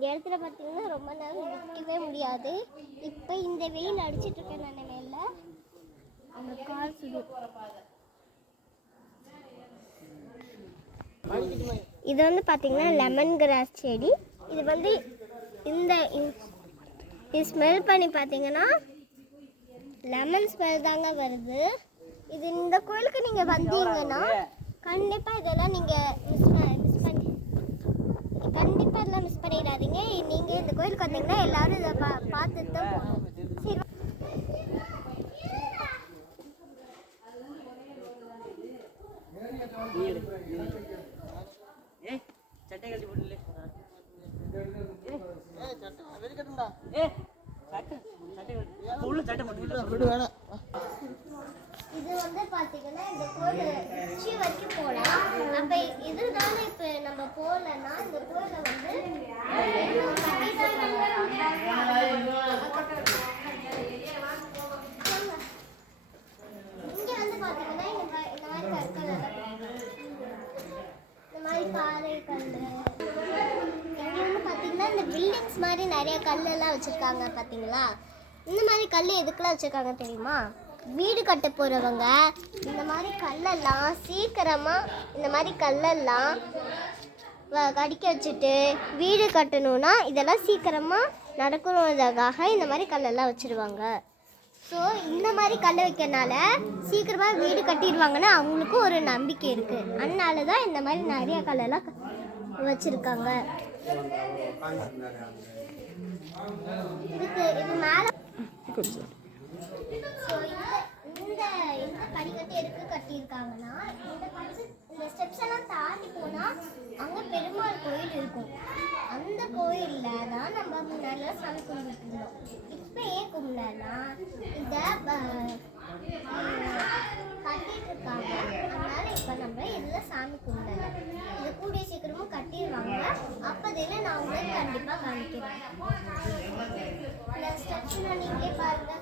இந்த இடத்துல பார்த்தீங்கன்னா ரொம்ப நேரம் நிற்கவே முடியாது. இப்போ இந்த வெயில் அடிச்சிட்டு இருக்க நிலைமையில அந்த கால் சுடும் இது வந்து பார்த்தீங்கன்னா லெமன் கிராஸ் செடி. இது வந்து இந்த இது ஸ்மெல் பண்ணி பார்த்தீங்கன்னா லெமன் ஸ்மெல் தாங்க வருது. இது இந்த கோயிலுக்கு நீங்கள் வந்தீங்கன்னா கண்டிப்பாக இதெல்லாம் நீங்கள் மிஸ் மிஸ் பண்ணி கண்டிப்பாக இதெல்லாம் மிஸ் பண்ணிடாதீங்க நீங்கள் இந்த கோயிலுக்கு வந்தீங்கன்னா எல்லாரும் இதை பா பார்த்துட்டு தான் போகணும். சரி சட்டை போட்டுல இது வந்து பார்த்தீங்கன்னா இந்த கோயில் உச்சி வரைக்கும் போகலாம் அப்போ இதுதானே இப்போ நம்ம போகலன்னா இந்த கோயிலை வந்து மாதிரி பார்த்தீங்கன்னா இந்த பில்டிங்ஸ் மாதிரி நிறைய கல்லெல்லாம் வச்சுருக்காங்க பார்த்தீங்களா இந்த மாதிரி கல் எதுக்கெல்லாம் வச்சுருக்காங்க தெரியுமா? வீடு கட்ட போகிறவங்க இந்த மாதிரி கல்லெல்லாம் சீக்கிரமாக இந்த மாதிரி கல்லெல்லாம் கடிக்க வச்சுட்டு வீடு கட்டணும்னா இதெல்லாம் சீக்கிரமாக நடக்கணுன்றதுக்காக இந்த மாதிரி கல்லெல்லாம் வச்சுருவாங்க. ஸோ இந்த மாதிரி கல் வைக்கிறனால சீக்கிரமாக வீடு கட்டிடுவாங்கன்னு அவங்களுக்கும் ஒரு நம்பிக்கை இருக்குது அதனால தான் இந்த மாதிரி நிறைய கல்லெல்லாம் வச்சிருக்காங்க. இதுக்கு இது மேலே ஸோ இருக்கும். அந்த கோயிலில் தான் நம்ம முன்னாடிலாம் சாமி கும்பிட்டு இருந்தோம் இப்போ ஏன் கும்பிடலன்னா இதை கட்டிட்டு இருக்காங்க அதனால இப்போ நம்ம இதில் சாமி கும்பிடல இது கூடிய சீக்கிரமும் கட்டிடுவாங்க. அப்போதையில நான் உங்களுக்கு கண்டிப்பாக காமிக்கிறேன். இந்த ஸ்டெப்ஸ்லாம் நீங்களே பாருங்க.